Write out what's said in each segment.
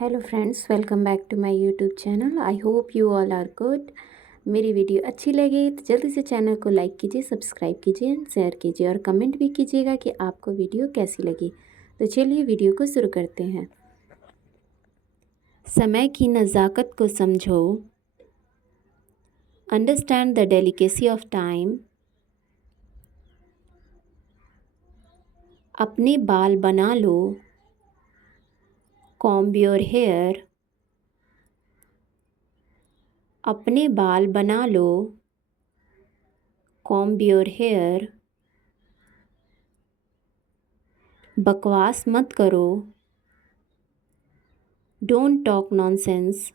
Hello friends, welcome back to my YouTube channel. I hope you all are good. मेरी video अच्छी लगे तो जल्दी से चैनल को लाइक कीजिए, सब्सक्राइब कीजिए, शेयर कीजिए और कमेंट भी कीजिएगा कि आपको वीडियो कैसी लगी। तो चलिए वीडियो को शुरू करते हैं। समय की नज़ाकत को समझो, understand the delicacy of time. अपने बाल बना लो, कॉम्ब योर हेयर। अपने बाल बना लो, कॉम्ब योर हेयर। बकवास मत करो, डोंट टॉक नॉनसेंस।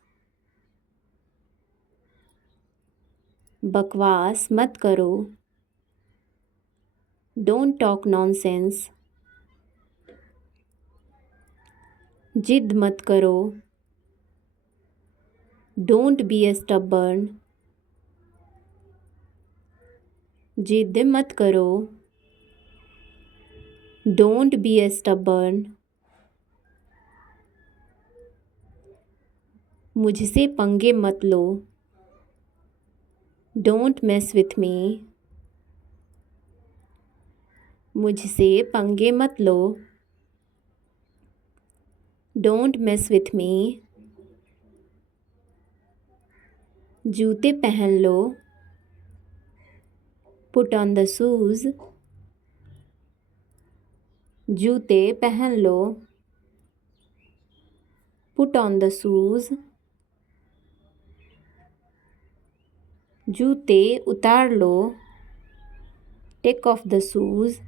बकवास मत करो, डोंट टॉक नॉनसेंस। जिद मत करो, डोंट बी ए स्टबर्न। जिद मत करो, डोंट बी ए स्टबर्न। मुझसे पंगे मत लो, डोंट मेस विथ मी। मुझसे पंगे मत लो, डोंट मेस विथ मी। जूते पहन लो, पुट ऑन द शूज़। जूते पहन लो, पुट ऑन द शूज़। जूते उतार लो, टेक ऑफ द शूज़।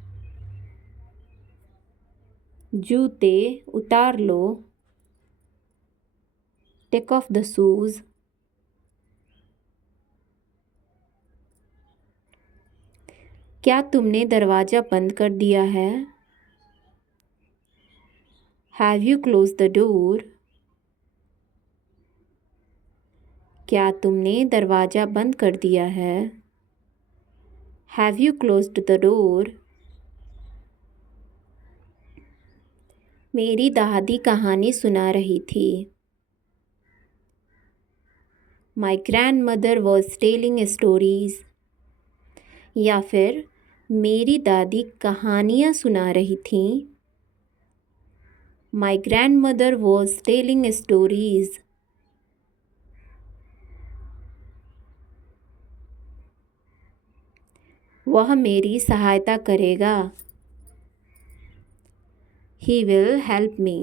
जूते उतार लो, टेक ऑफ द शूज़। क्या तुमने दरवाज़ा बंद कर दिया है? Have you close the door? क्या तुमने दरवाज़ा बंद कर दिया है? Have you closed the door? मेरी दादी कहानी सुना रही थी। My grand mother was telling stories. या फिर मेरी दादी कहानियाँ सुना रही थी। My grand mother was telling stories. वह मेरी सहायता करेगा। He will help me.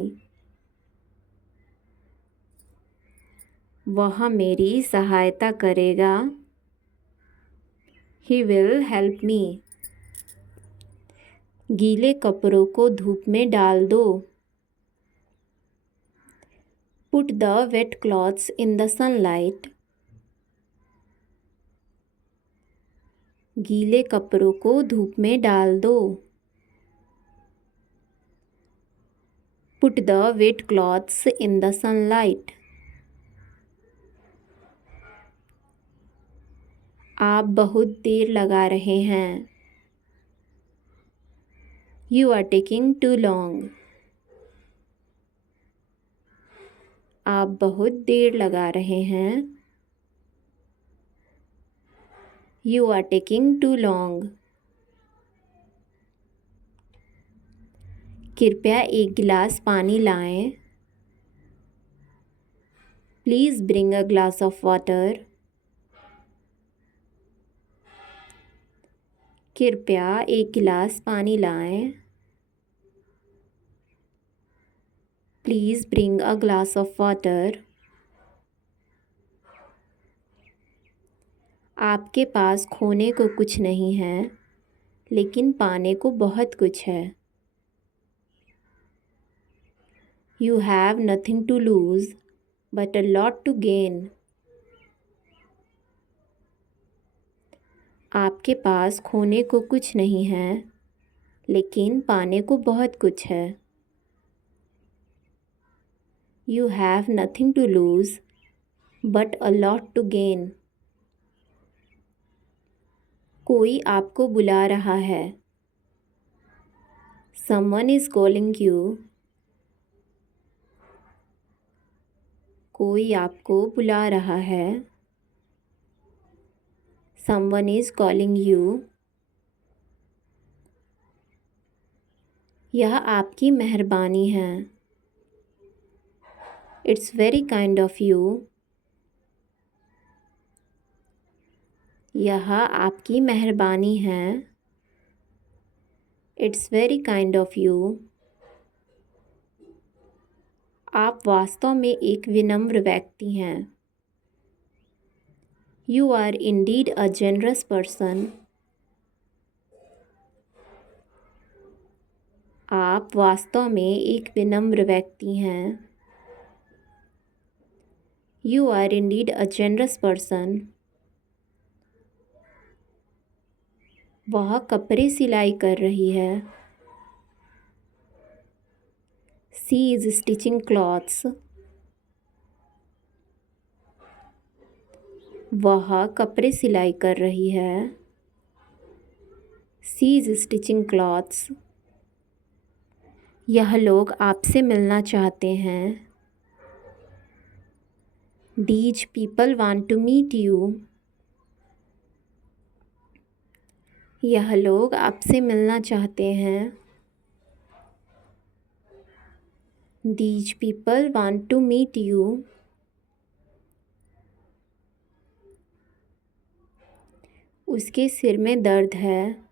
वह मेरी सहायता करेगा। He will help me. गीले कपड़ों को धूप में डाल दो। Put the wet clothes in the sunlight. गीले कपड़ों को धूप में डाल दो। Put the wet cloths in the sunlight. आप बहुत देर लगा रहे हैं। You are taking too long. आप बहुत देर लगा रहे हैं। You are taking too long. कृपया एक गिलास पानी लाएं। Please bring a glass of water. कृपया एक गिलास पानी लाएं। Please bring a glass of water. आपके पास खोने को कुछ नहीं है, लेकिन पाने को बहुत कुछ है। You have nothing to lose, but a lot to gain. आपके पास खोने को कुछ नहीं है, लेकिन पाने को बहुत कुछ है। You have nothing to lose, but a lot to gain. कोई आपको बुला रहा है। Someone is calling you. कोई आपको बुला रहा है। Someone is calling you. यह आपकी मेहरबानी है। It's very kind of you. यह आपकी मेहरबानी है। It's very kind of you. आप वास्तव में एक विनम्र व्यक्ति हैं। You are indeed a generous person. आप वास्तव में एक विनम्र व्यक्ति हैं। You are indeed a generous person. वह कपड़े सिलाई कर रही है। She is stitching clothes. वह कपड़े सिलाई कर रही है। She is stitching clothes. यह लोग आपसे मिलना चाहते हैं। These people want to meet you. यह लोग आपसे मिलना चाहते हैं। These people want to meet you. उसके सिर में दर्द है।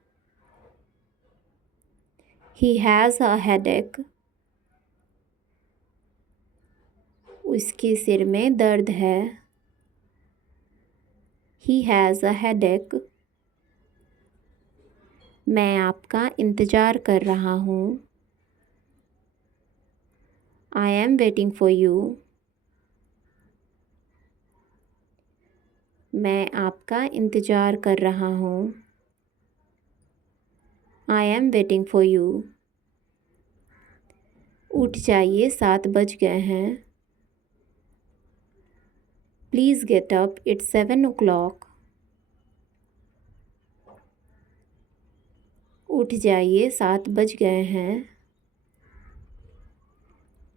He has a headache. उसके सिर में दर्द है। He has a headache. मैं आपका इंतज़ार कर रहा हूँ। I am waiting for you. मैं आपका इंतज़ार कर रहा हूँ। I am waiting for you. उठ जाइए, 7 बज गए हैं। Please get up, it's 7 o'clock. उठ जाइए, 7 बज गए हैं।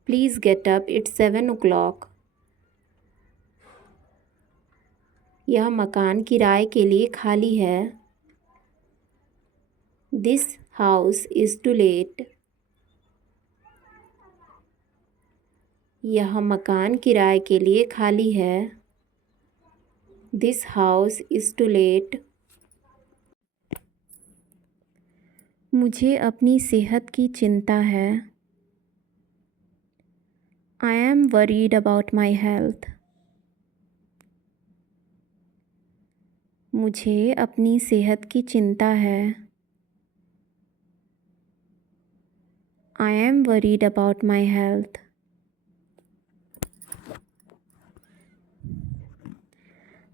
Please get up, it's 7 o'clock. यह मकान किराए के लिए खाली है। This house is to let. यह मकान किराए के लिए खाली है। This house is to let. मुझे अपनी सेहत की चिंता है। I am worried about my health. मुझे अपनी सेहत की चिंता है। I am worried about my health.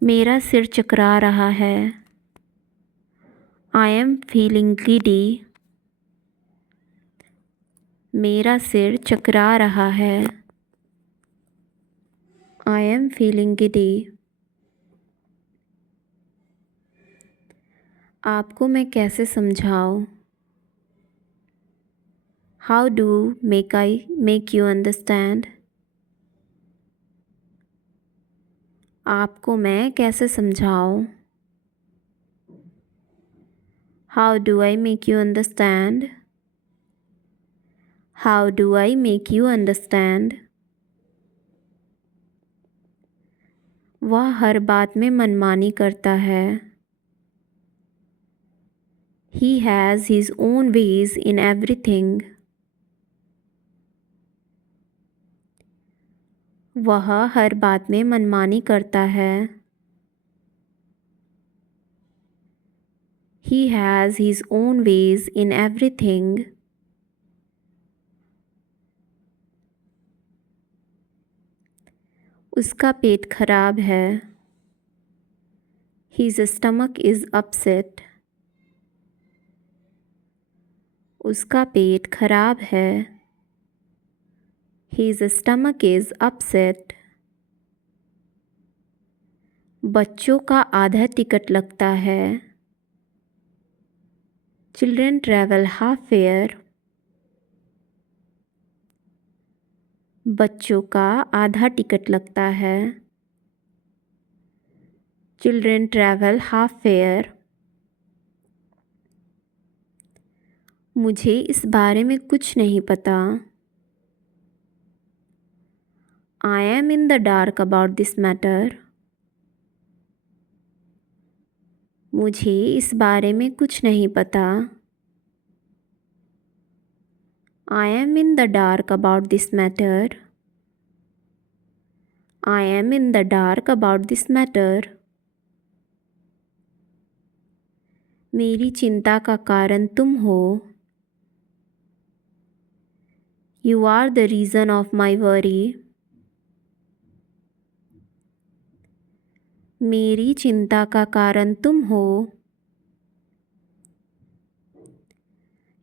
मेरा सिर चकरा रहा है। I am feeling giddy. मेरा सिर चकरा रहा है। I am feeling giddy. आपको मैं कैसे समझाऊं? How do I make you understand? आपको मैं कैसे समझाऊं? How do I make you understand? How do I make you understand? वह हर बात में मनमानी करता है। He has his own ways in everything. वह हर बात में मनमानी करता है। He has his own ways in everything. उसका पेट खराब है। His stomach is upset. उसका पेट खराब है। His stomach is upset. बच्चों का आधा टिकट लगता है। Children travel half fare. बच्चों का आधा टिकट लगता है। Children travel half fare. मुझे इस बारे में कुछ नहीं पता। I am in the dark about this matter. मुझे इस बारे में कुछ नहीं पता। I am in the dark about this matter. I am in the dark about this matter. मेरी चिंता का कारण तुम हो। You are the reason of my worry. मेरी चिंता का कारण तुम हो।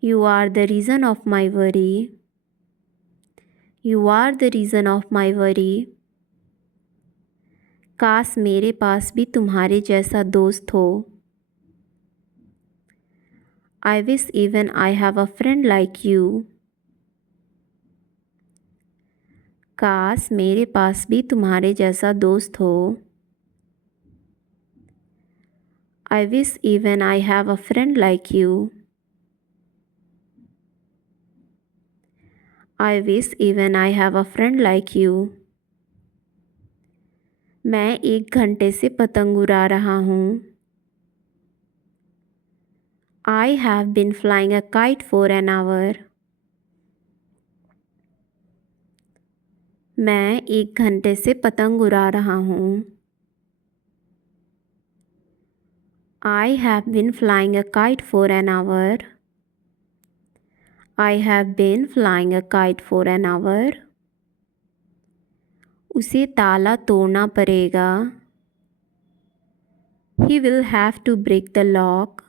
You are the reason of my worry. You are the reason of my worry. काश मेरे पास भी तुम्हारे जैसा दोस्त हो। I wish even I have a friend like you. काश मेरे पास भी तुम्हारे जैसा दोस्त हो। I wish even I have a friend like you. I wish even I have a friend like you. मैं 1 घंटे से पतंग उड़ा रहा हूँ। I have been flying a kite for an hour. मैं 1 घंटे से पतंग उड़ा रहा हूँ। I have been flying a kite for an our. I have been flying a kite for an our. उसे ताला तोड़ना पड़ेगा। He will have to break the lock.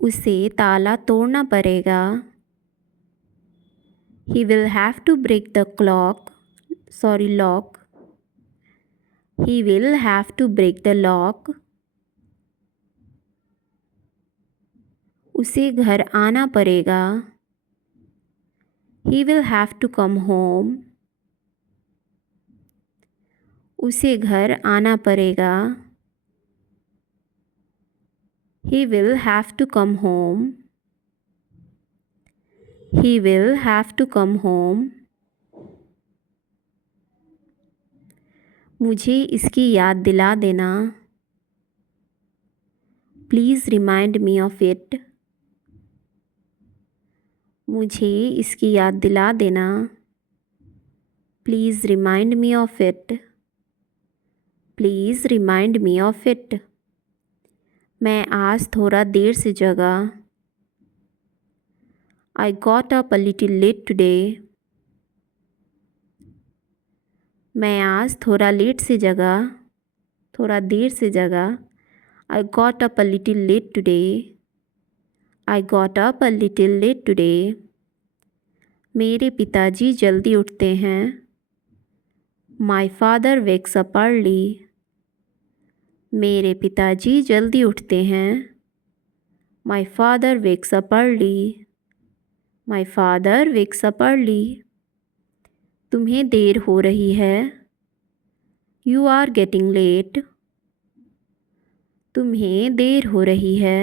उसे ताला तोड़ना पड़ेगा। He will have to break the lock. He will have to break the lock. उसे घर आना पड़ेगा। He will have to come home. उसे घर आना पड़ेगा। He will have to come home. He will have to come home. मुझे इसकी याद दिला देना। Please remind me of it. मुझे इसकी याद दिला देना। Please remind me of it. Please remind me of it. मैं आज थोड़ा देर से जगा। I got up a little late today. मैं आज थोड़ा लेट से जगा, थोड़ा देर से जगा। I got up a little late today. I got up a little late today. मेरे पिताजी जल्दी उठते हैं। My father wakes up early. मेरे पिताजी जल्दी उठते हैं। My father wakes up early. My father wakes up early. तुम्हें देर हो रही है। You are getting late. तुम्हें देर हो रही है।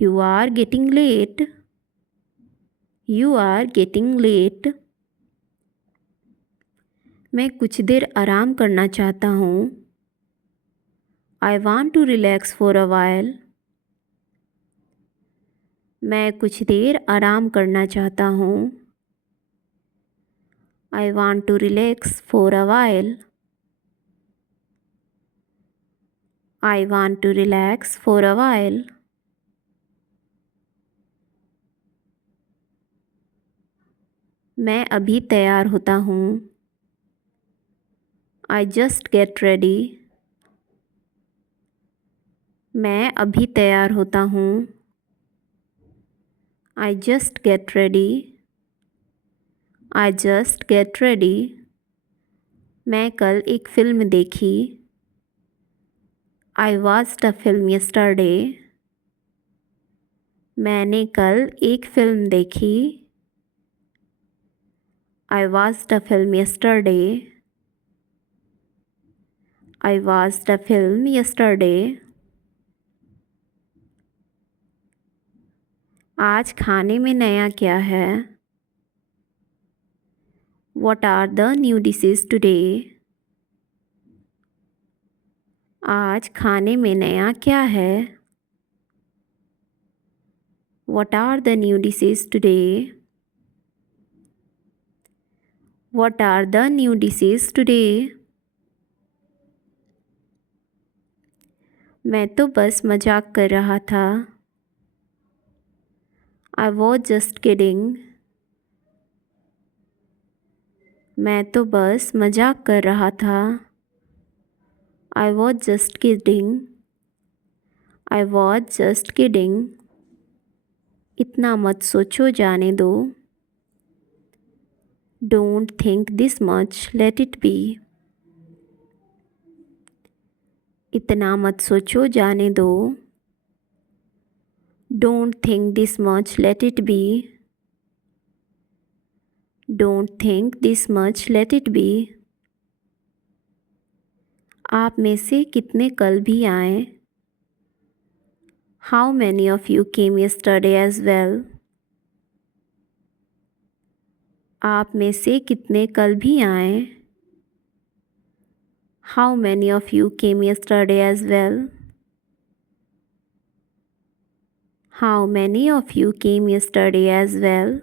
You are getting late. You are getting late. मैं कुछ देर आराम करना चाहता हूँ। I want to relax for a while. मैं कुछ देर आराम करना चाहता हूँ। I want to relax for a while. I want to relax for a while. मैं अभी तैयार होता हूँ। I just get ready. मैं अभी तैयार होता हूँ। I just get ready. I just get ready. मैं कल एक फ़िल्म देखी। I watched a film yesterday. मैंने कल एक फ़िल्म देखी। I watched a film yesterday. I watched a film yesterday. आज खाने में नया क्या है? What are the new dishes today? आज खाने में नया क्या है? What are the new dishes today? What are the new dishes today? मैं तो बस मजाक कर रहा था. I was just kidding. मैं तो बस मजाक कर रहा था. I was just kidding. I was just kidding. इतना मत सोचो, जाने दो. Don't think this much, let it be. इतना मत सोचो, जाने दो. Don't think this much, let it be. Don't think this much, let it be. आप में से कितने कल भी आए? How many of you came yesterday as well? आप में से कितने कल भी आए? How many of you came yesterday as well? How many of you came yesterday as well?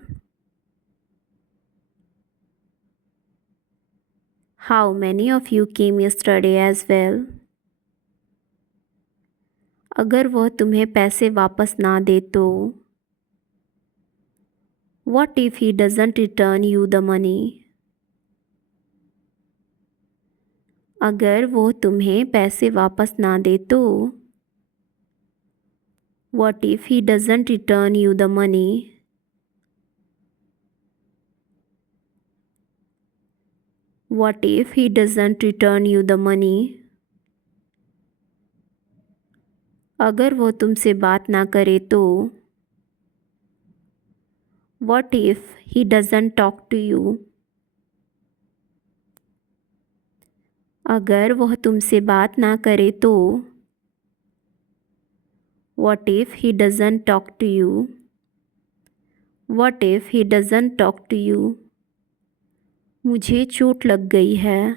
How many of you came yesterday as well? अगर वह तुम्हें पैसे वापस ना दे तो? What if he doesn't return you the money? अगर वो तुम्हें पैसे वापस ना दे तो? What if he doesn't return you the money? What if he doesn't return you the money? अगर वो तुमसे बात ना करे तो? What if he doesn't talk to you? अगर वह तुमसे बात ना करे तो? What if he doesn't talk to you? What if he doesn't talk to you? मुझे चोट लग गई है.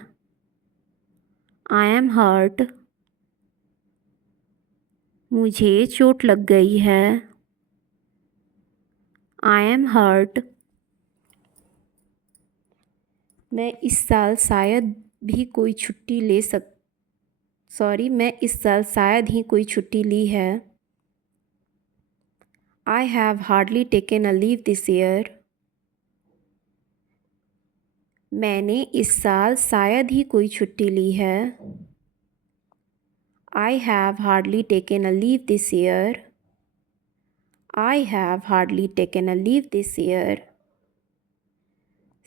I am hurt. मुझे चोट लग गई है. I am hurt. मैं इस साल शायद ही कोई छुट्टी ली है. I have hardly taken a leave this year. मैंने इस साल शायद ही कोई छुट्टी ली है. I have hardly taken a leave this year. I have hardly taken a leave this year.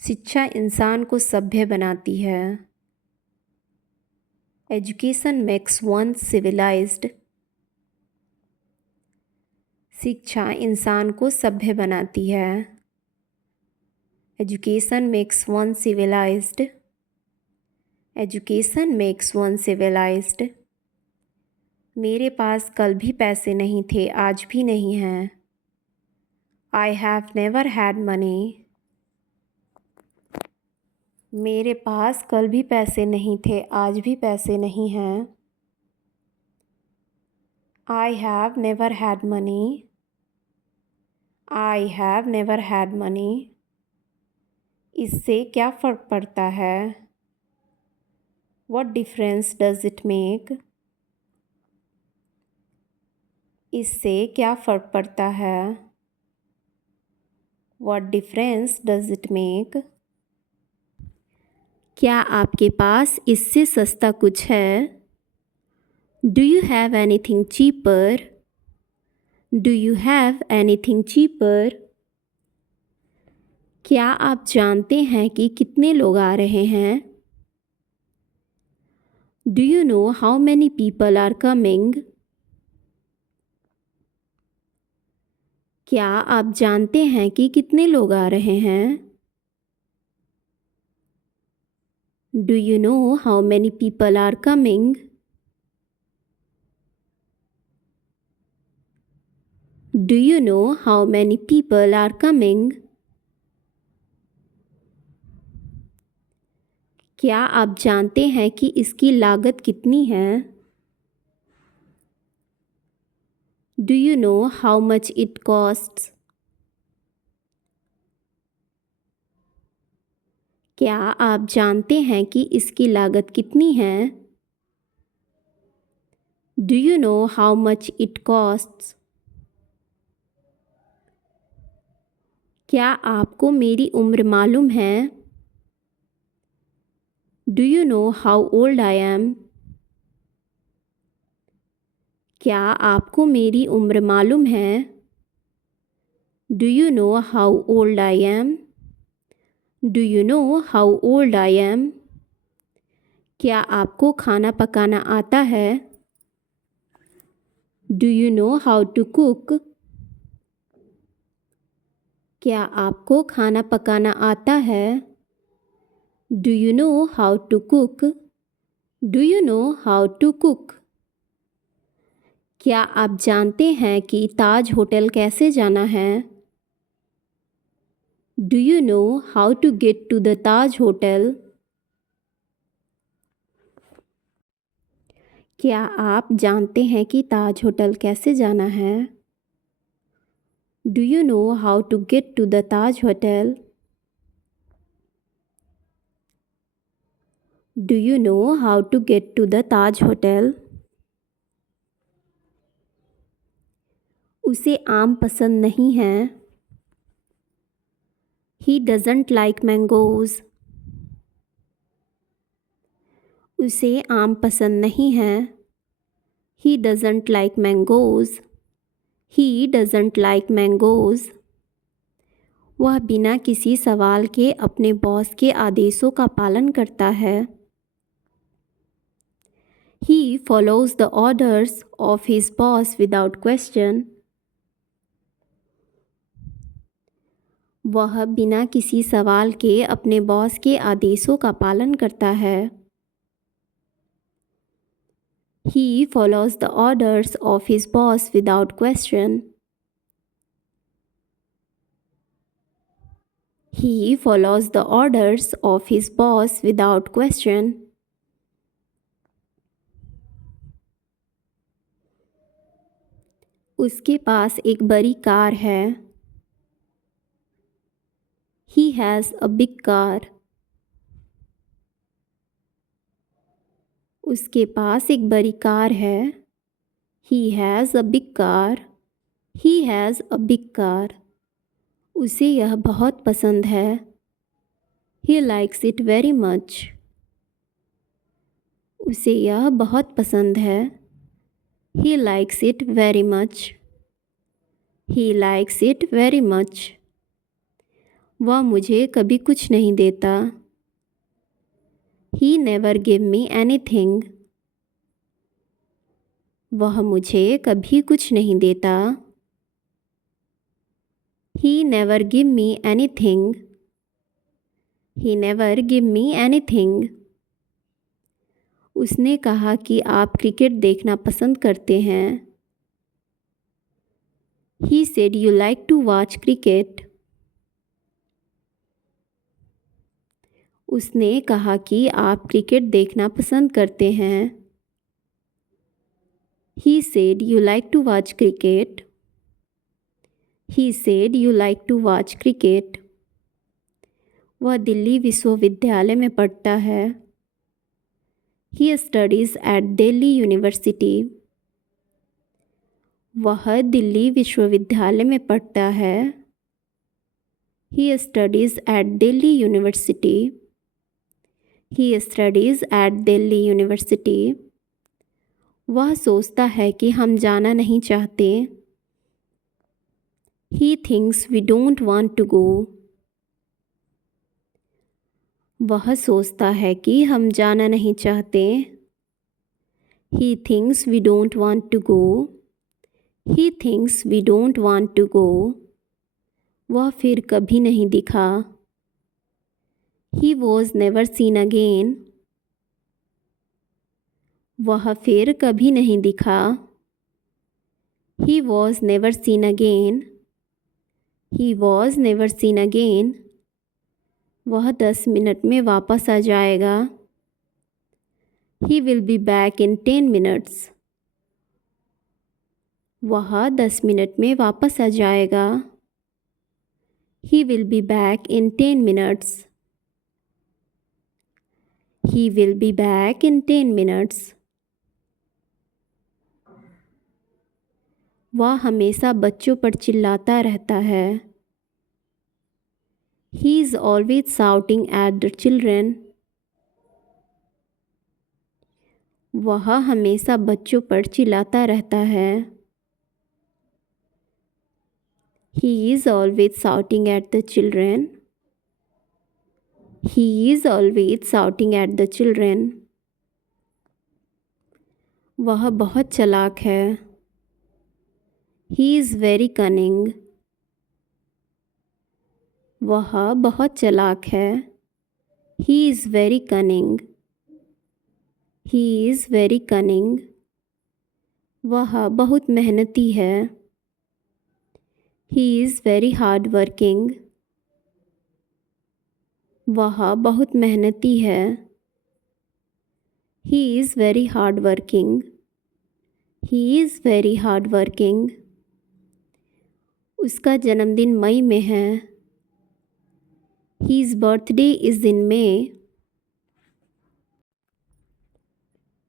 शिक्षा इंसान को सभ्य बनाती है. Education makes one civilized. शिक्षा इंसान को सभ्य बनाती है. Education makes one civilized. Education makes one civilized. मेरे पास कल भी पैसे नहीं थे, आज भी नहीं हैं. I have never had money. मेरे पास कल भी पैसे नहीं थे, आज भी पैसे नहीं हैं. I have never had money. I have never had money. इससे क्या फ़र्क पड़ता है? What difference does it make? इससे क्या फ़र्क पड़ता है? What difference does it make? क्या आपके पास इससे सस्ता कुछ है? Do you have anything cheaper? Do you have anything cheaper? क्या आप जानते हैं कि कितने लोग आ रहे हैं? Do you know how many people are coming? क्या आप जानते हैं कि कितने लोग आ रहे हैं? Do you know how many people are coming? Do you know how many people are coming? क्या आप जानते हैं कि इसकी लागत कितनी है? Do you know how much it costs? क्या आप जानते हैं कि इसकी लागत कितनी है? Do you know how much it costs? क्या आपको मेरी उम्र मालूम है? Do you know how old I am? क्या आपको मेरी उम्र मालूम है? Do you know how old I am? Do you know how old I am? क्या आपको खाना पकाना आता है? Do you know how to cook? क्या आपको खाना पकाना आता है? Do you know how to cook? Do you know how to cook? क्या आप जानते हैं कि ताज होटल कैसे जाना है? Do you know how to get to the Taj Hotel? क्या आप जानते हैं कि ताज होटल कैसे जाना है? Do you know how to get to the Taj Hotel? Do you know how to get to the Taj Hotel? उसे आम पसंद नहीं है. He doesn't like mangoes. उसे आम पसंद नहीं है. He doesn't like mangoes. He doesn't like mangoes. वह बिना किसी सवाल के अपने बॉस के आदेशों का पालन करता है. He follows the orders of his boss without question. वह बिना किसी सवाल के अपने बॉस के आदेशों का पालन करता है. He follows the orders of his boss without question. He follows the orders of his boss without question. उसके पास एक बड़ी कार है. He has a big car. उसके पास एक बड़ी कार है. He has a big car. He has a big car. उसे यह बहुत पसंद है. He likes it very much. उसे यह बहुत पसंद है. He likes it very much. He likes it very much. वह मुझे कभी कुछ नहीं देता. He never gave me anything. वह मुझे कभी कुछ नहीं देता. He never give me anything. He never give me anything. उसने कहा कि आप क्रिकेट देखना पसंद करते हैं. He said you like to watch cricket. उसने कहा कि आप क्रिकेट देखना पसंद करते हैं. He said you like to watch cricket. He said you like to watch cricket. वह दिल्ली विश्वविद्यालय में पढ़ता है. He studies at Delhi University. वह दिल्ली विश्वविद्यालय में पढ़ता है. He studies at Delhi University. He studies at Delhi University. वह सोचता है कि हम जाना नहीं चाहते. He thinks we don't want to go. वह सोचता है कि हम जाना नहीं चाहते. He thinks we don't want to go. He thinks we don't want to go. वह फिर कभी नहीं दिखा. He was never seen again. वह फिर कभी नहीं दिखा. He was never seen again. He was never seen again. वह 10 मिनट में वापस आ जाएगा. He will be back in 10 minutes. वह 10 मिनट में वापस आ जाएगा. He will be back in 10 minutes. He will be back in 10 minutes. वह हमेशा बच्चों पर चिल्लाता रहता है. He is always shouting at the children. वह हमेशा बच्चों पर चिल्लाता रहता है. He is always shouting at the children. He is always shouting at the children. वह बहुत चालाक है. He is very cunning. वह बहुत चालाक है. He is very cunning. He is very cunning. वह बहुत मेहनती है. He is very hardworking. वह बहुत मेहनती है. He is very hardworking. He is very hardworking. उसका जन्मदिन मई में है. His birthday is in May.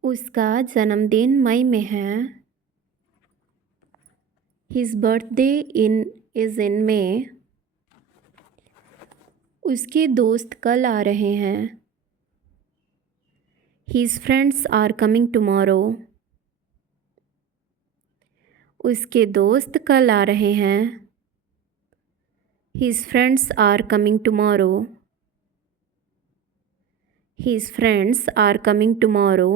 उसका जन्मदिन मई में है. His birthday is in May. उसके दोस्त कल आ रहे हैं. His friends are coming tomorrow. उसके दोस्त कल आ रहे हैं. His friends are coming tomorrow. His friends are coming tomorrow.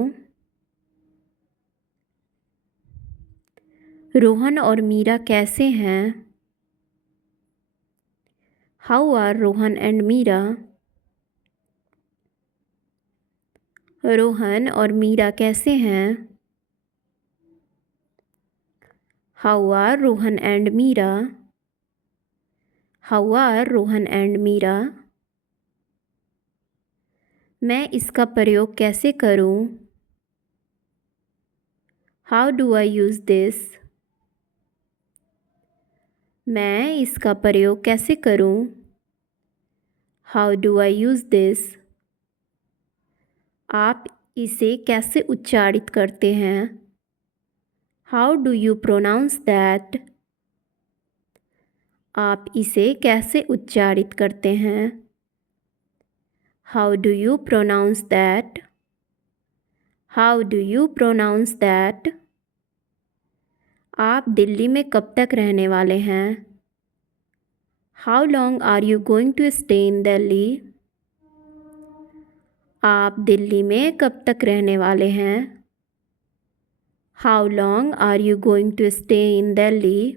Rohan और मीरा कैसे हैं? How are Rohan and Meera? Rohan और मीरा कैसे हैं? How are Rohan and Meera? How are Rohan and Meera? मैं इसका प्रयोग कैसे करूं? How do I use this? मैं इसका प्रयोग कैसे करूं? How do I use this? आप इसे कैसे उच्चारित करते हैं? How do you pronounce that? आप इसे कैसे उच्चारित करते हैं? How do you pronounce that? How do you pronounce that? आप दिल्ली में कब तक रहने वाले हैं? How long are you going to stay in Delhi? आप दिल्ली में कब तक रहने वाले हैं? How long are you going to stay in Delhi?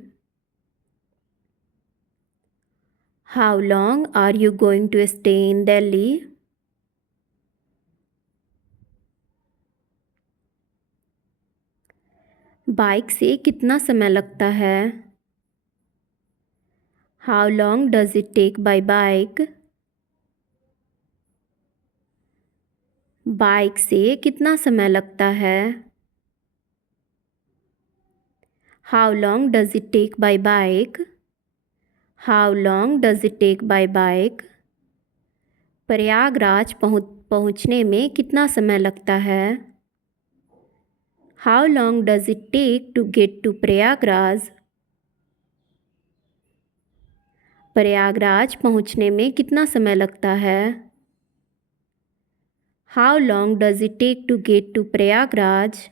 How long are you going to stay in Delhi? Bike से कितना समय लगता है? How long does it take by bike? Bike से कितना समय लगता है? How long does it take by bike? How long does it take by bike? Prayagraj पहुँचने में कितना समय लगता है? How long does it take to get to Prayagraj? Prayagraj पहुँचने में कितना समय लगता है? How long does it take to get to Prayagraj?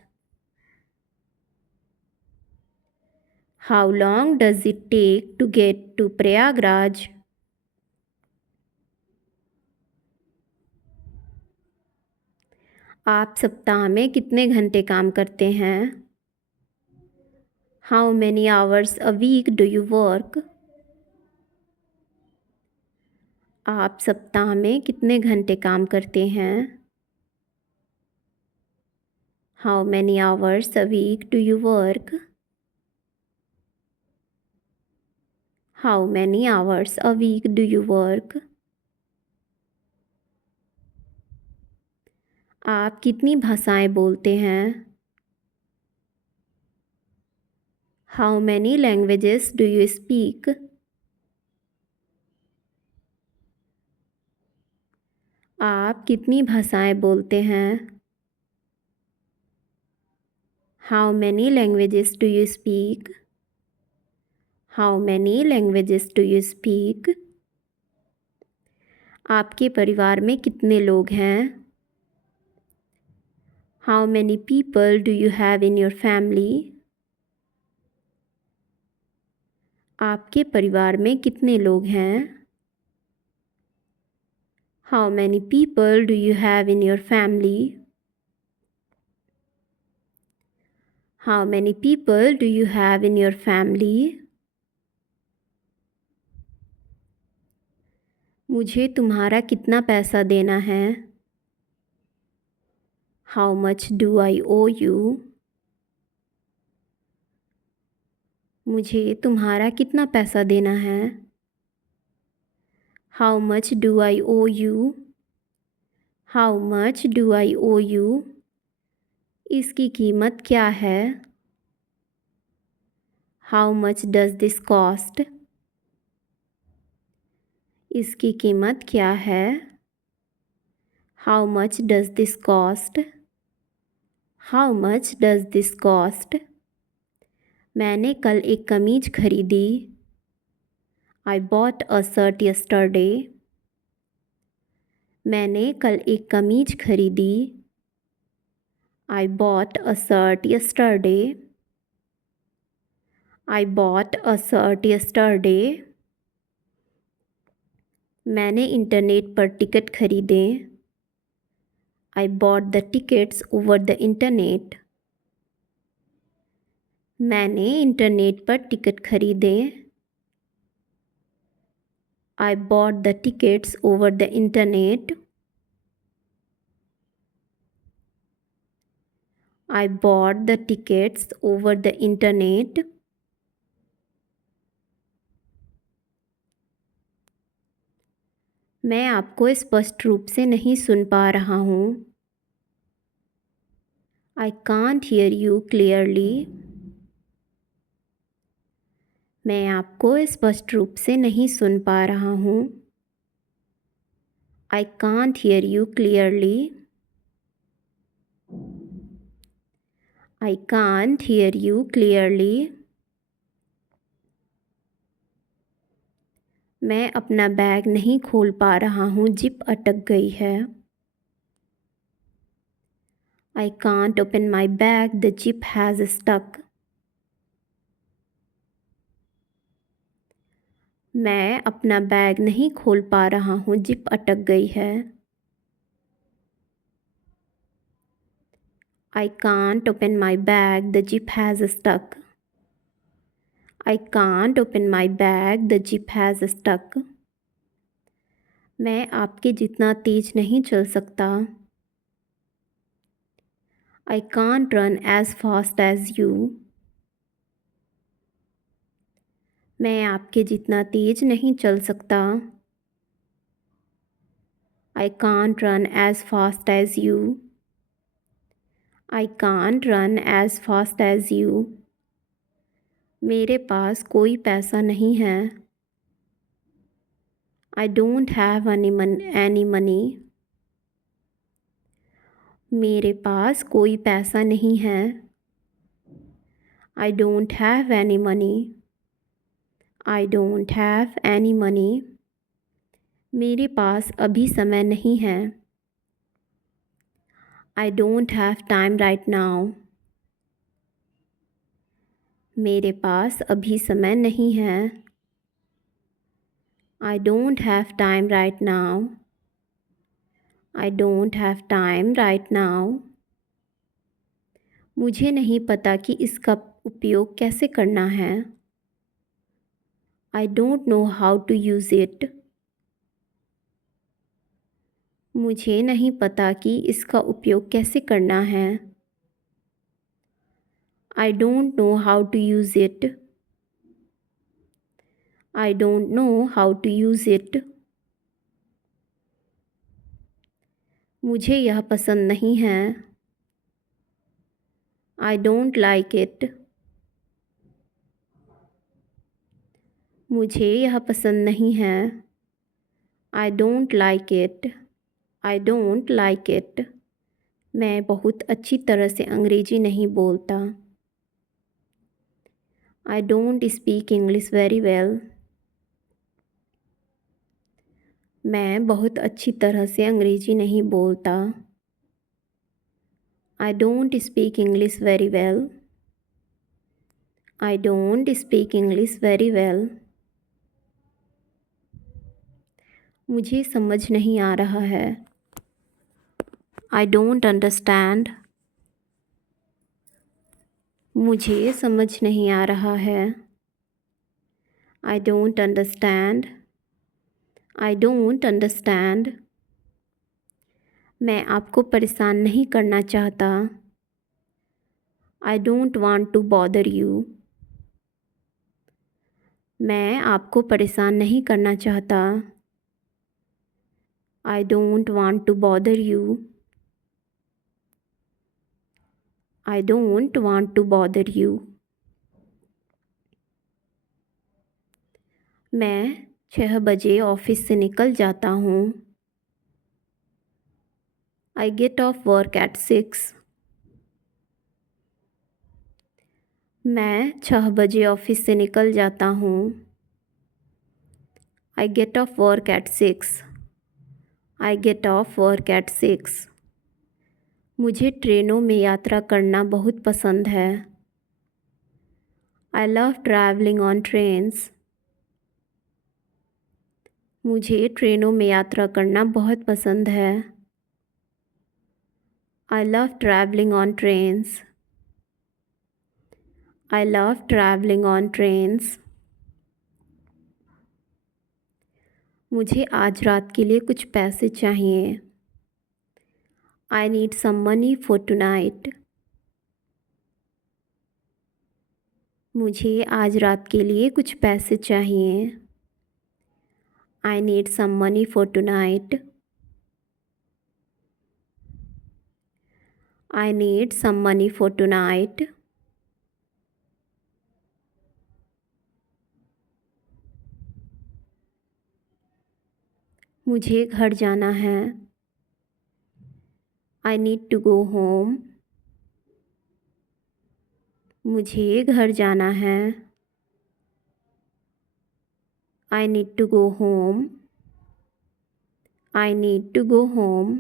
How long does it take to get to Prayagraj? आप सप्ताह में कितने घंटे काम करते हैं? How many hours a week do you work? आप सप्ताह में कितने घंटे काम करते हैं? How many hours a week do you work? How many hours a week do you work? आप कितनी भाषाएं बोलते हैं? How many languages do you speak? आप कितनी भाषाएं बोलते हैं? How many languages do you speak? How many languages do you speak? आपके परिवार में कितने लोग हैं? How many people do you have in your family? आपके परिवार में कितने लोग हैं? How many people do you have in your family? How many people do you have in your family? मुझे तुम्हारा कितना पैसा देना है? How much do I owe you? मुझे तुम्हारा कितना पैसा देना है? How much do I owe you? How much do I owe you? इसकी कीमत क्या है? How much does this cost? इसकी कीमत क्या है? How much does this cost? How much does this cost? मैंने कल एक कमीज खरीदी। I bought a shirt yesterday. मैंने कल एक कमीज खरीदी। I bought a shirt yesterday. I bought a shirt yesterday. मैंने इंटरनेट पर टिकट खरीदे। I bought the tickets over the internet. मैंने इंटरनेट पर टिकट खरीदे। I bought the tickets over the internet. I bought the tickets over the internet. मैं आपको स्पष्ट रूप से नहीं सुन पा रहा हूँ। I can't hear you clearly. मैं आपको स्पष्ट रूप से नहीं सुन पा रहा हूँ। I can't hear you clearly. I can't hear you clearly. मैं अपना बैग नहीं खोल पा रहा हूँ, जिप अटक गई है। I can't open my bag, the zip has stuck. मैं अपना बैग नहीं खोल पा रहा हूँ, जिप अटक गई है। I can't open my bag, the zip has stuck. I can't open my bag, the zip has stuck. मैं आपके जितना तेज नहीं चल सकता। I can't run as fast as you. मैं आपके जितना तेज नहीं चल सकता। I can't run as fast as you. I can't run as fast as you. मेरे पास कोई पैसा नहीं है। I don't have any money. मेरे पास कोई पैसा नहीं है। I don't have any money. I don't have any money. मेरे पास अभी समय नहीं है। I don't have time right now. मेरे पास अभी समय नहीं है। I don't have time right now. I don't have time right now. मुझे नहीं पता कि इसका उपयोग कैसे करना है। I don't know how to use it. मुझे नहीं पता कि इसका उपयोग कैसे करना है। I don't know how to use it. I don't know how to use it. मुझे यह पसंद नहीं है। I don't like it. मुझे यह पसंद नहीं है। I don't like it. I don't like it. मैं बहुत अच्छी तरह से अंग्रेजी नहीं बोलता। I don't speak English very well. मैं बहुत अच्छी तरह से अंग्रेजी नहीं बोलता। I don't speak English very well. I don't speak English very well. मुझे समझ नहीं आ रहा है। I don't understand. मुझे समझ नहीं आ रहा है। I don't understand. I don't understand. मैं आपको परेशान नहीं करना चाहता। I don't want to bother you. मैं आपको परेशान नहीं करना चाहता। I don't want to bother you. I don't want to bother you. मैं 6 बजे ऑफिस से निकल जाता हूँ। I get off work at 6. मैं 6 बजे ऑफिस से निकल जाता हूँ। I get off work at 6. I get off work at 6. मुझे ट्रेनों में यात्रा करना बहुत पसंद है। I love traveling on trains. मुझे ट्रेनों में यात्रा करना बहुत पसंद है। I love traveling on trains. I love traveling on trains. मुझे आज रात के लिए कुछ पैसे चाहिए। I need some money for tonight. मुझे आज रात के लिए कुछ पैसे चाहिए। I need some money for tonight. I need some money for tonight. मुझे घर जाना है। I need to go home. मुझे घर जाना है। I need to go home. I need to go home.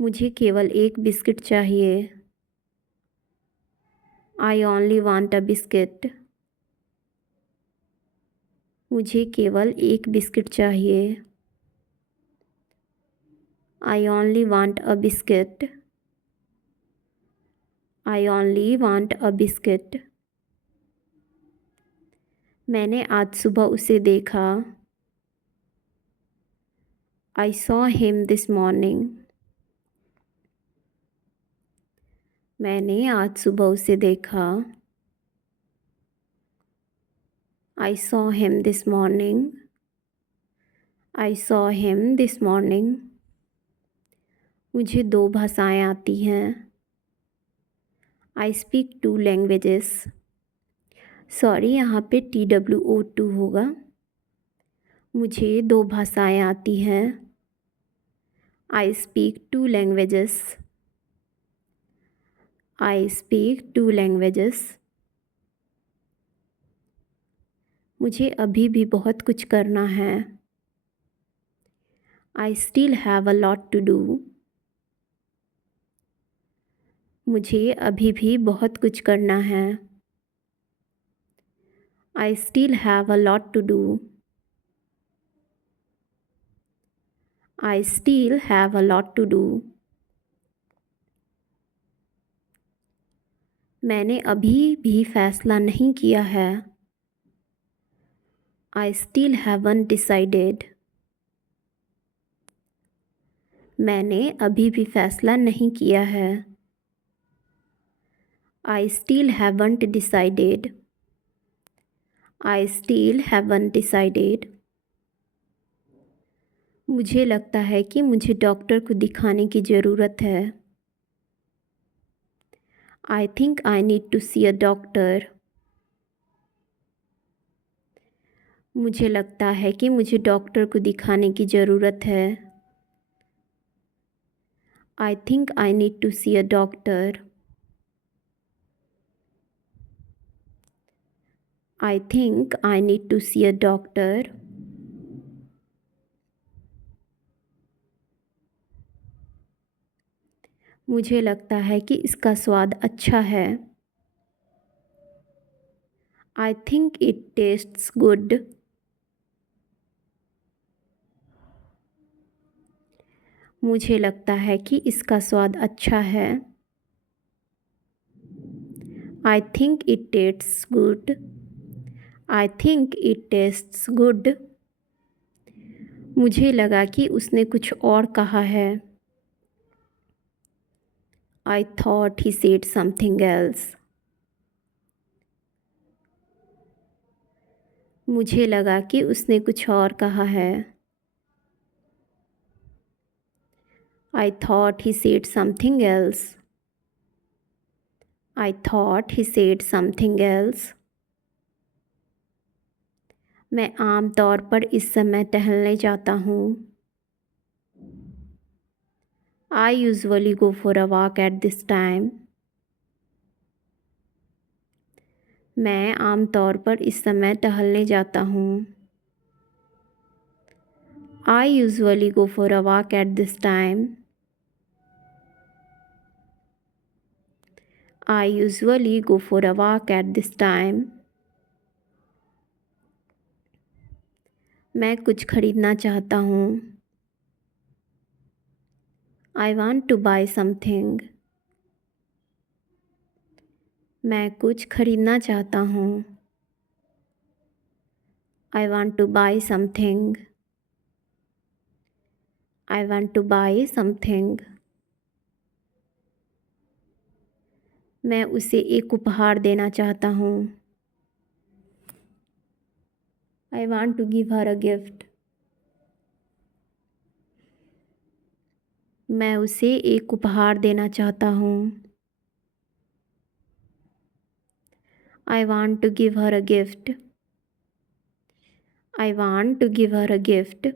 मुझे केवल एक बिस्किट चाहिए। I only want a biscuit. मुझे केवल एक बिस्किट चाहिए। I only want a biscuit. I only want a biscuit. मैंने आज सुबह उसे देखा। I saw him this morning. मैंने आज सुबह उसे देखा। I saw him this morning. I saw him this morning. मुझे 2 भाषाएं आती हैं। I speak 2 languages. सॉरी, यहाँ पे TWO2 होगा। मुझे 2 भाषाएं आती हैं। I speak 2 languages. I speak 2 languages. मुझे अभी भी बहुत कुछ करना है। I still have a lot to do. मुझे अभी भी बहुत कुछ करना है। I still have a lot to do. I still have a lot to do. मैंने अभी भी फैसला नहीं किया है। I still haven't decided. मैंने अभी भी फैसला नहीं किया है। I still haven't decided. I still haven't decided. मुझे लगता है कि मुझे डॉक्टर को दिखाने की ज़रूरत है। I think I need to see a doctor. मुझे लगता है कि मुझे डॉक्टर को दिखाने की ज़रूरत है। I think I need to see a doctor. I think I need to see a doctor. मुझे लगता है कि इसका स्वाद अच्छा है। I think it tastes good. मुझे लगता है कि इसका स्वाद अच्छा है। I think it tastes good. I think it tastes good. मुझे लगा कि उसने कुछ और कहा है। I thought he said something else. मुझे लगा कि उसने कुछ और कहा है। I thought he said something else. I thought he said something else. मैं आम तौर पर इस समय टहलने जाता हूँ। I usually go for a walk at this time. मैं आम तौर पर इस समय टहलने जाता हूँ। I usually go for a walk at this time. I usually go for a walk at this time. मैं कुछ खरीदना चाहता हूँ। I want to buy something. मैं कुछ खरीदना चाहता हूँ। I want to buy something. I want to buy something. मैं उसे एक उपहार देना चाहता हूँ। I want to give her a gift. मैं उसे एक उपहार देना चाहता हूँ। I want to give her a gift. I want to give her a gift.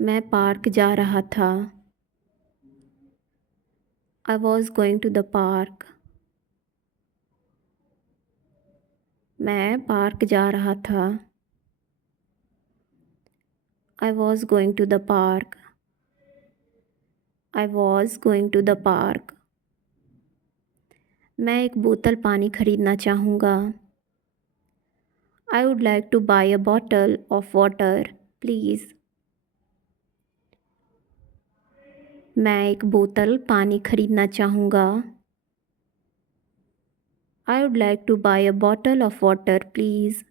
मैं पार्क जा रहा था। I was going to the park. मैं पार्क जा रहा था। I was going to the park. I was going to the park. मैं एक बोतल पानी खरीदना चाहूँगा। I would like to buy a bottle of water, please. मैं एक बोतल पानी खरीदना चाहूँगा। I would like to buy a bottle of water, please.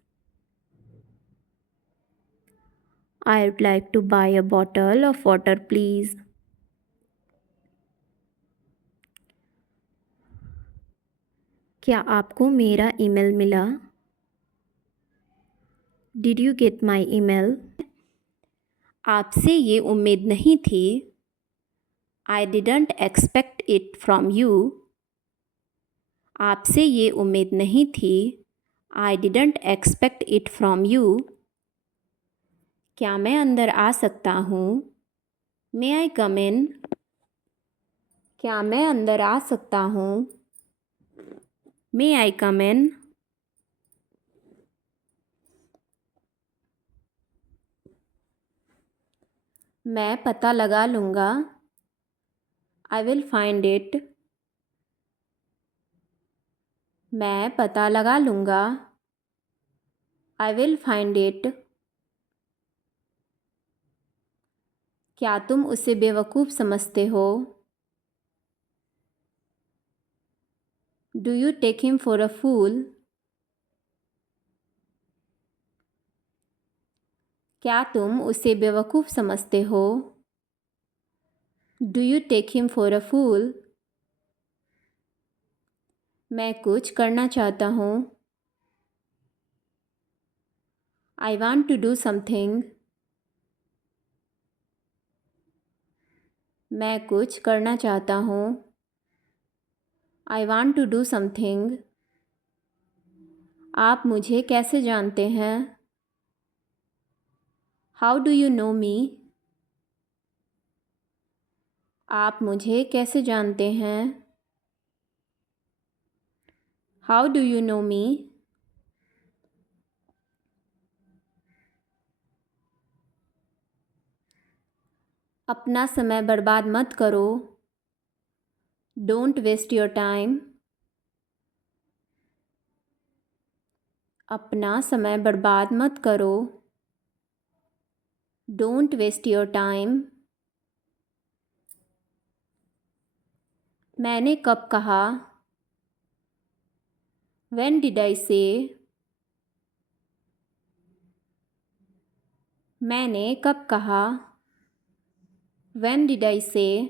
I would like to buy a bottle of water, please. क्या आपको मेरा ईमेल मिला? Did you get my email? आपसे ये उम्मीद नहीं थी। I didn't expect it from you. आपसे ये उम्मीद नहीं थी। I didn't expect it from you. क्या मैं अंदर आ सकता हूँ? May I come in? क्या मैं अंदर आ सकता हूँ? May I come in? मैं पता लगा लूँगा। I will find it. मैं पता लगा लूँगा। I will find it. क्या तुम उसे बेवकूफ़ समझते हो? Do you take him for a fool? क्या तुम उसे बेवकूफ़ समझते हो? Do you take him for a fool? मैं कुछ करना चाहता हूँ। I want to do something. मैं कुछ करना चाहता हूँ। I want to do something. आप मुझे कैसे जानते हैं? How do you know me? आप मुझे कैसे जानते हैं? How do you know me? अपना समय बर्बाद मत करो। Don't waste your time. अपना समय बर्बाद मत करो। Don't waste your time. मैंने कब कहा? When did I say? मैंने कब कहा? When did I say?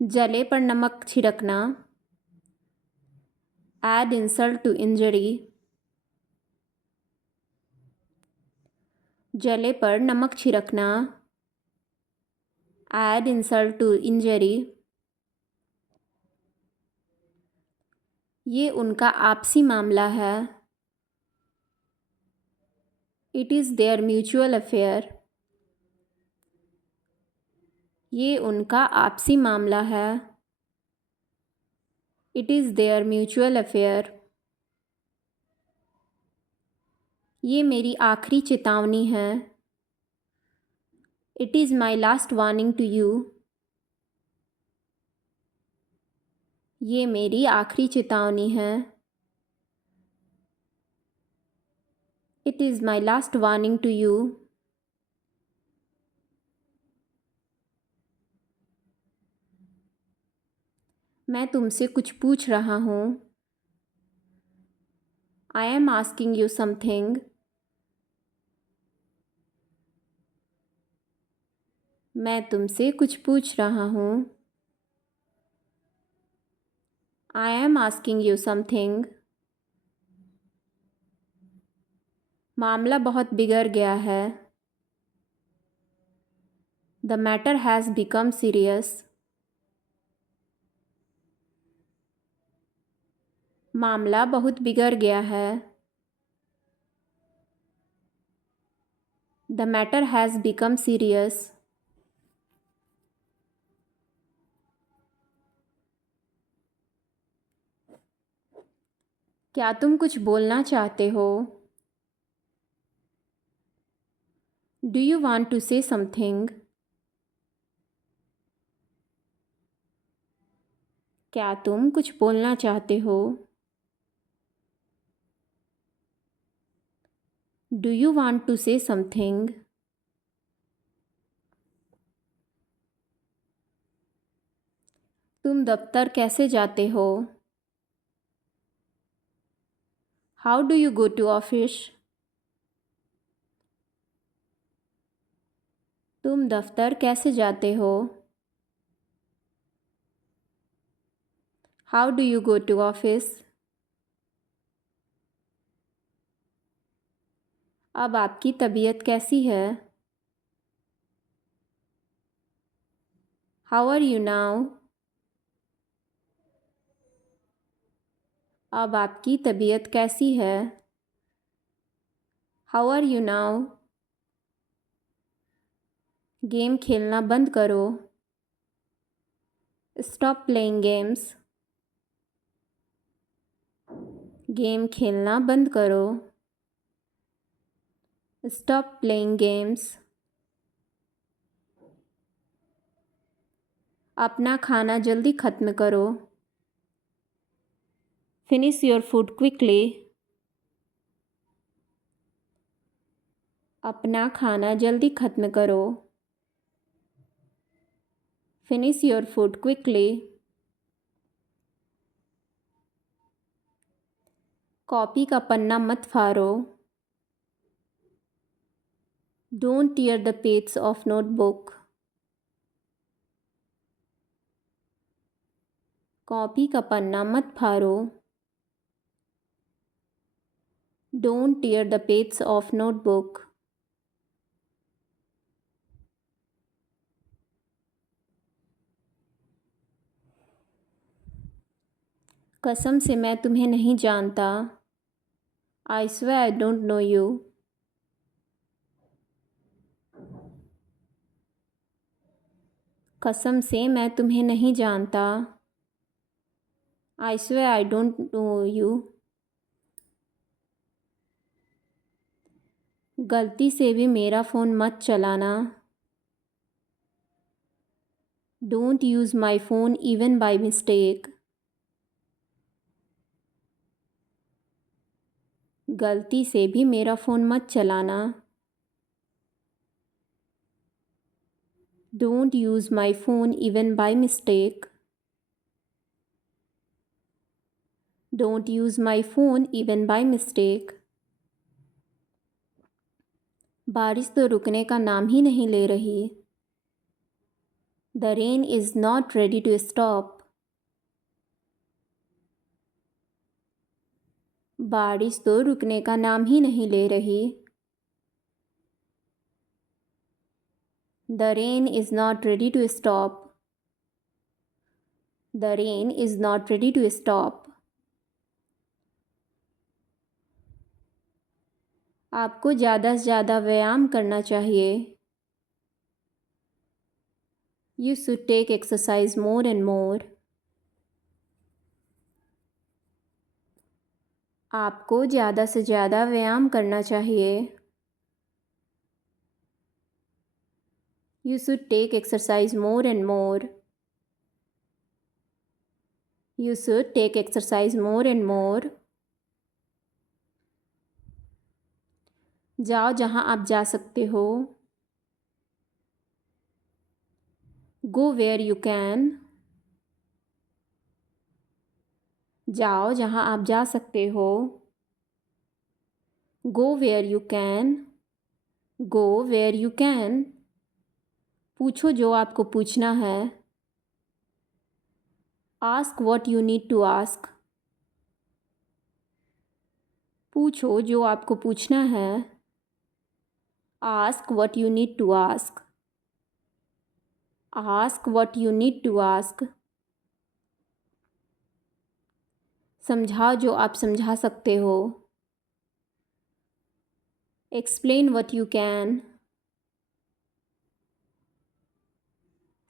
जले पर नमक छिड़कना। Add insult to injury। जले पर नमक छिड़कना। Add insult to injury। ये उनका आपसी मामला है। It is their mutual affair। ये उनका आपसी मामला है। It is their mutual affair। ये मेरी आखिरी चेतावनी है। It is my last warning to you। ये मेरी आखिरी चेतावनी है। It is my last warning to you। मैं तुमसे कुछ पूछ रहा हूँ। I am asking you something। मैं तुमसे कुछ पूछ रहा हूँ। I am asking you something। मामला बहुत बिगड़ गया है। The matter has become serious। मामला बहुत बिगड़ गया है। The matter has become serious। क्या तुम कुछ बोलना चाहते हो? Do you want to say something? क्या तुम कुछ बोलना चाहते हो? Do you want to say something? तुम दफ्तर कैसे जाते हो? How do you go to office? तुम दफ्तर कैसे जाते हो? How do you go to office? अब आपकी तबीयत कैसी है? How are you now? अब आपकी तबीयत कैसी है? How are you now? Game खेलना बंद करो। Stop playing games। गेम खेलना बंद करो। Stop playing games। अपना खाना जल्दी ख़त्म करो। Finish your food quickly। अपना खाना जल्दी ख़त्म करो। Finish your food quickly। Copy का पन्ना मत फाड़ो। Don't tear the pages of notebook. Copy का पन्ना मत फाड़ो. Don't tear the pages of notebook. कसम से मैं तुम्हें नहीं जानता. I swear I don't know you. कसम से मैं तुम्हें नहीं जानता. I swear I don't know you. गलती से भी मेरा फ़ोन मत चलाना. Don't use my phone even by mistake. गलती से भी मेरा फ़ोन मत चलाना. Don't use my phone even by mistake. Don't use my phone even by mistake. बारिश तो रुकने का नाम ही नहीं ले रही. The rain is not ready to stop. बारिश तो रुकने का नाम ही नहीं ले रही. The rain is not ready to stop. The rain is not ready to stop. आपको ज़्यादा से ज़्यादा व्यायाम करना चाहिए. You should take exercise more and more. आपको ज़्यादा से ज़्यादा व्यायाम करना चाहिए. You should take exercise more and more. You should take exercise more and more. जाओ जहाँ आप जा सकते हो. Go where you can. जाओ जहाँ आप जा सकते हो. Go where you can. Go where you can. पूछो जो आपको पूछना है. Ask what you need to ask. पूछो जो आपको पूछना है. Ask what you need to ask. Ask what you need to ask. समझाओ जो आप समझा सकते हो. Explain what you can.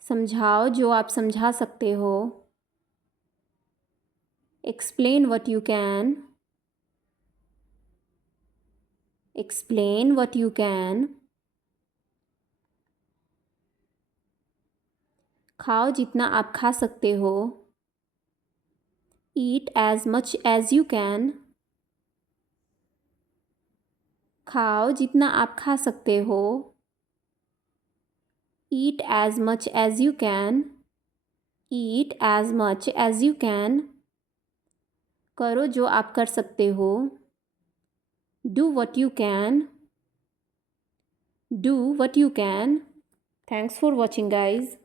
समझाओ जो आप समझा सकते हो. Explain what you can. Explain what you can. खाओ जितना आप खा सकते हो. Eat as much as you can. खाओ जितना आप खा सकते हो. Eat as much as you can. Eat as much as you can. करो जो आप कर सकते हो. Do what you can. Do what you can. Thanks for watching, guys.